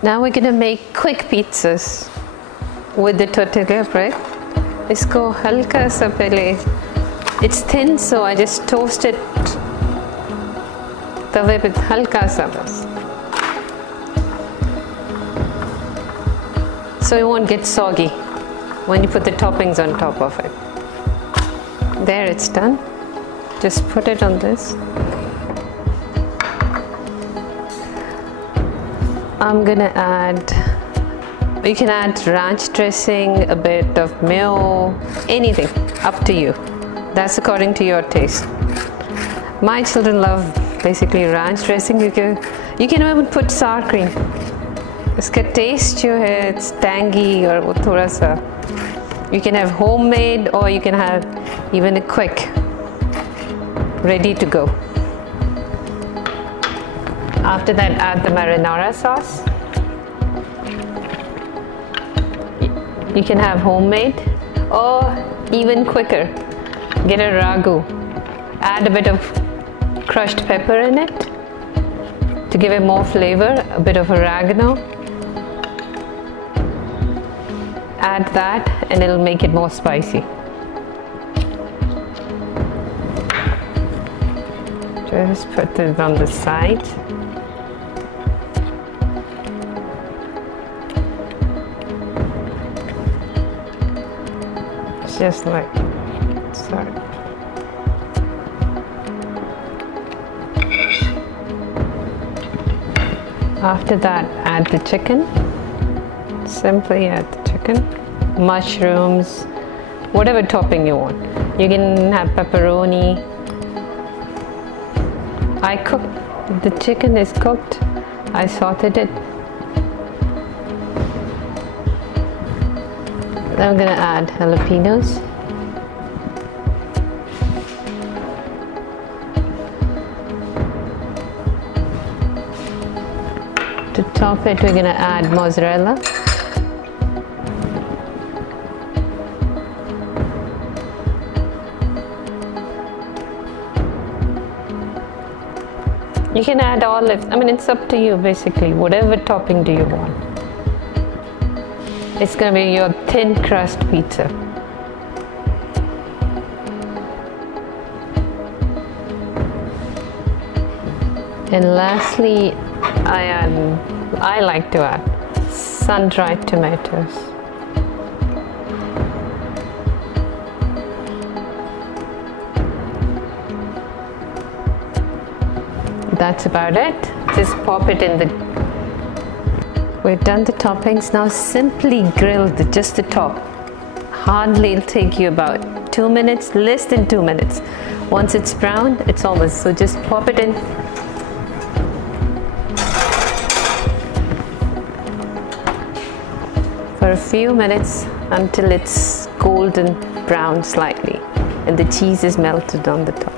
Now we're gonna make quick pizzas with the tortilla bread. इसको हल्का सा पहले, it's thin so I just toast it तवे पे हल्का सा बस, so it won't get soggy when you put the toppings on top of it. There, it's done. Just put it on this. I'm gonna add, you can add ranch dressing, a bit of mayo, anything, up to you. That's according to your taste. My children love basically ranch dressing. You can even put sour cream. इसका taste जो है, it's tangy और वो थोड़ा सा. You can have homemade or you can have even a quick, ready to go. After that, add the marinara sauce. You can have homemade or even quicker, get a ragu. Add a bit of crushed pepper in it to give it more flavor, a bit of oregano. Add that and it'll make it more spicy. Just put it on the side. Just like so. After that, add the chicken. Simply add the chicken, mushrooms, whatever topping you want. You can have pepperoni. I cooked, the chicken is cooked. I sauteed it. Then I'm gonna add jalapenos. To top it, we're gonna add mozzarella. You can add olives. I mean, it's up to you basically. Whatever topping do you want. It's gonna be your thin crust pizza. And lastly, I like to add sun-dried tomatoes. That's about it. Just pop it in the. We've done the toppings. Now simply grill just the top. Hardly it'll take you about 2 minutes, less than 2 minutes. Once it's brown, it's almost. So just pop it in. For a few minutes until it's golden brown slightly and the cheese is melted on the top.